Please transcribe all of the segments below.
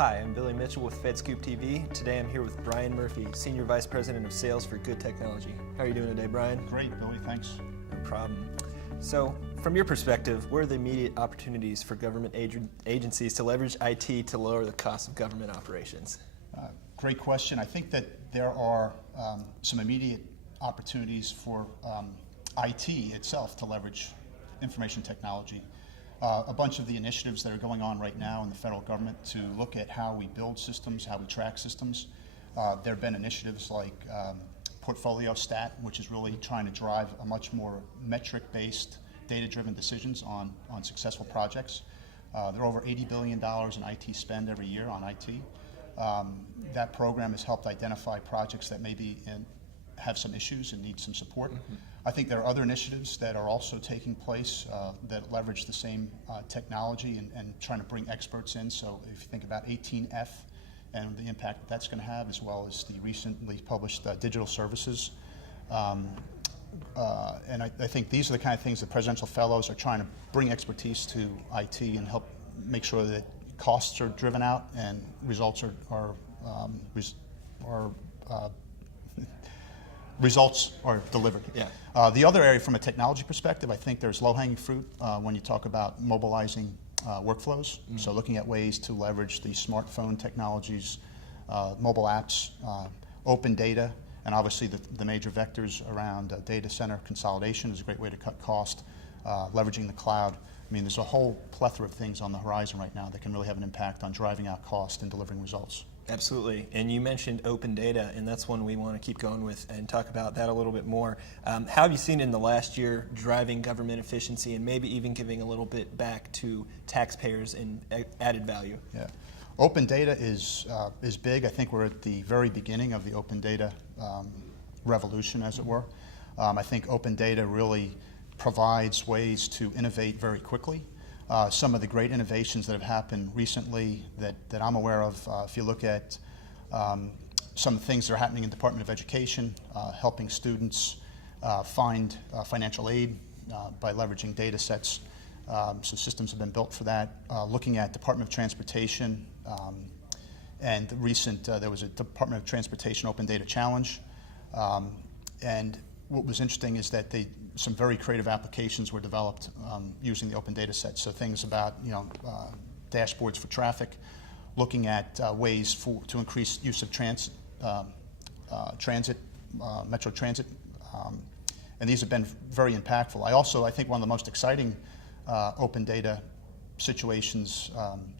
Hi, I'm Billy Mitchell with FedScoop TV. Today I'm here with Brian Murphy, Senior Vice President of Sales for Good Technology. How are you doing today, Brian? Great, Billy, thanks. No problem. So, from your perspective, what are the immediate opportunities for government agencies to leverage IT to lower the cost of government operations? Great question. I think that there are some immediate opportunities for IT itself to leverage information technology. A bunch of the initiatives that are going on right now in the federal government to look at how we build systems, how we track systems. There have been initiatives like Portfolio Stat, which is really trying to drive a much more metric-based, data-driven decisions on successful projects. There are over $80 billion in IT spend every year on IT. That program has helped identify projects that maybe have some issues and need some support. Mm-hmm. I think there are other initiatives that are also taking place that leverage the same technology and trying to bring experts in. So if you think about 18F and the impact that's going to have, as well as the recently published digital services. And I think these are the kind of things that presidential fellows are trying to bring expertise to IT and help make sure that costs are driven out and results results are delivered. Yeah. The other area from a technology perspective, I think there's low-hanging fruit when you talk about mobilizing workflows. Mm-hmm. So looking at ways to leverage the smartphone technologies, mobile apps, open data, and obviously the major vectors around data center consolidation is a great way to cut cost, leveraging the cloud. I mean, there's a whole plethora of things on the horizon right now that can really have an impact on driving out cost and delivering results. Absolutely. And you mentioned open data, and that's one we want to keep going with and talk about that a little bit more. How have you seen in the last year driving government efficiency and maybe even giving a little bit back to taxpayers in added value? Yeah. Open data is big. I think we're at the very beginning of the open data revolution, as it were. I think open data really provides ways to innovate very quickly. Some of the great innovations that have happened recently that I'm aware of, if you look at some of the things that are happening in the Department of Education, helping students find financial aid by leveraging data sets. So systems have been built for that. Looking at Department of Transportation, and there was a Department of Transportation Open Data Challenge. And what was interesting is that some very creative applications were developed using the open data set. So things about dashboards for traffic, looking at ways to increase use of metro transit, and these have been very impactful. I think one of the most exciting open data situations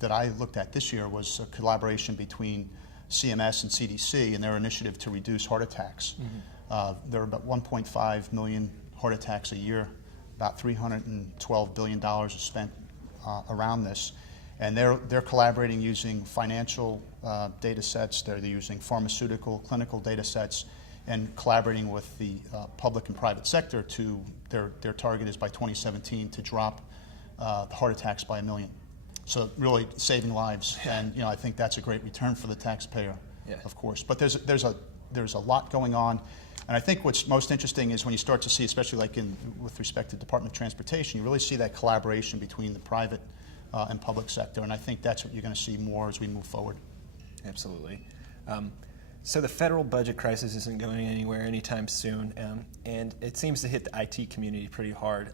that I looked at this year was a collaboration between CMS and CDC and their initiative to reduce heart attacks. Mm-hmm. There are about 1.5 million heart attacks a year. About $312 billion is spent around this. And they're collaborating using financial data sets, they're using pharmaceutical, clinical data sets, and collaborating with the public and private sector their target is by 2017 to drop the heart attacks by 1 million. So really saving lives, and I think that's a great return for the taxpayer, yeah, of course. But there's a lot going on. And I think what's most interesting is when you start to see, especially like with respect to Department of Transportation, you really see that collaboration between the private and public sector, and I think that's what you're going to see more as we move forward. Absolutely. So the federal budget crisis isn't going anywhere anytime soon, and it seems to hit the IT community pretty hard.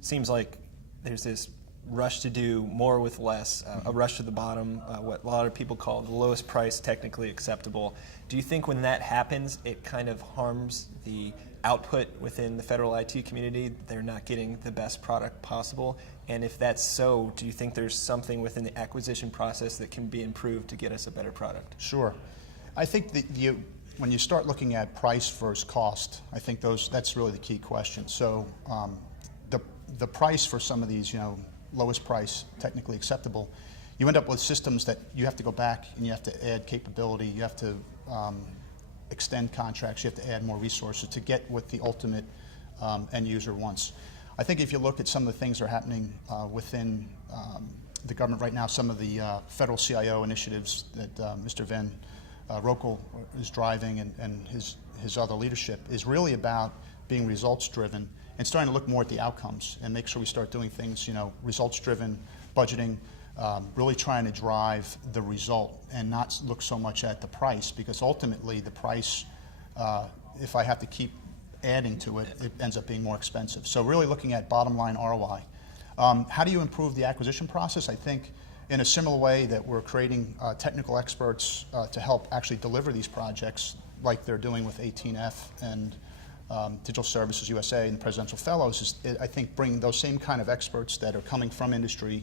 Seems like there's this rush to do more with less, a rush to the bottom, what a lot of people call the lowest price technically acceptable. Do you think when that happens, it kind of harms the output within the federal IT community? They're not getting the best product possible? And if that's so, do you think there's something within the acquisition process that can be improved to get us a better product? Sure. I think that when you start looking at price versus cost, I think that's really the key question. So the price for some of these, lowest price, technically acceptable, you end up with systems that you have to go back and you have to add capability, you have to extend contracts, you have to add more resources to get what the ultimate end user wants. I think if you look at some of the things that are happening within the government right now, some of the federal CIO initiatives that Mr. Van Rokel is driving and his other leadership is really about being results driven and starting to look more at the outcomes and make sure we start doing things, results driven budgeting, really trying to drive the result and not look so much at the price, because ultimately the price, if I have to keep adding to it, it ends up being more expensive. So really looking at bottom line ROI. How do you improve the acquisition process? I think in a similar way that we're creating technical experts to help actually deliver these projects, like they're doing with 18F and Digital Services USA and Presidential Fellows, I think bringing those same kind of experts that are coming from industry,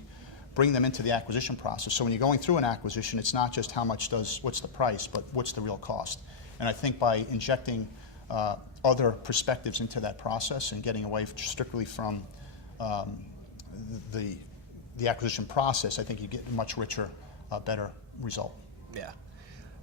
bring them into the acquisition process. So when you're going through an acquisition, it's not just what's the price, but what's the real cost. And I think by injecting other perspectives into that process and getting away strictly from the acquisition process, I think you get a much richer, better result. Yeah.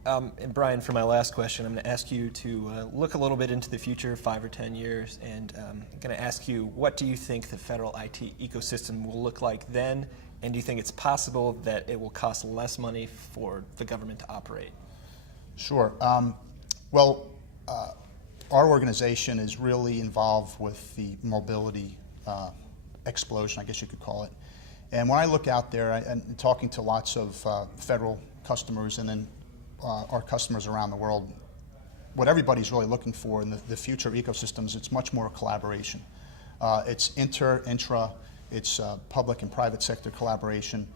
And Brian, for my last question, I'm going to ask you to look a little bit into the future, 5 or 10 years, and I'm going to ask you, what do you think the federal IT ecosystem will look like then, and do you think it's possible that it will cost less money for the government to operate? Sure. Well, our organization is really involved with the mobility explosion, I guess you could call it. And when I look out there and talking to lots of federal customers and then our customers around the world, what everybody's really looking for in the future ecosystems, it's much more collaboration. It's intra, it's public and private sector collaboration.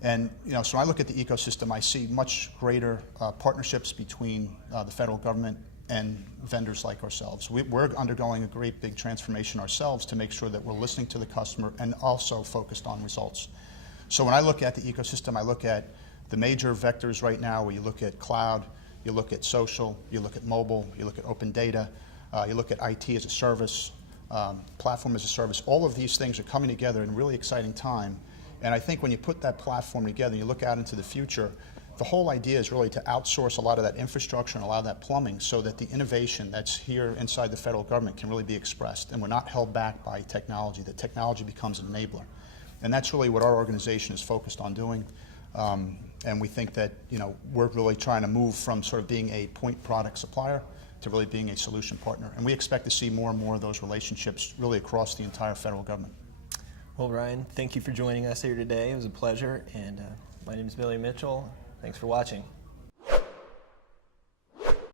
And so when I look at the ecosystem, I see much greater partnerships between the federal government and vendors like ourselves. We're undergoing a great big transformation ourselves to make sure that we're listening to the customer and also focused on results. So when I look at the ecosystem, I look at the major vectors right now, where you look at cloud, you look at social, you look at mobile, you look at open data, you look at IT as a service, platform as a service. All of these things are coming together in a really exciting time. And I think when you put that platform together and you look out into the future, the whole idea is really to outsource a lot of that infrastructure and a lot of that plumbing so that the innovation that's here inside the federal government can really be expressed, and we're not held back by technology. The technology becomes an enabler. And that's really what our organization is focused on doing. And we think that we're really trying to move from sort of being a point product supplier to really being a solution partner. And we expect to see more and more of those relationships really across the entire federal government. Well, Ryan, thank you for joining us here today. It was a pleasure. And my name is Billy Mitchell. Thanks for watching.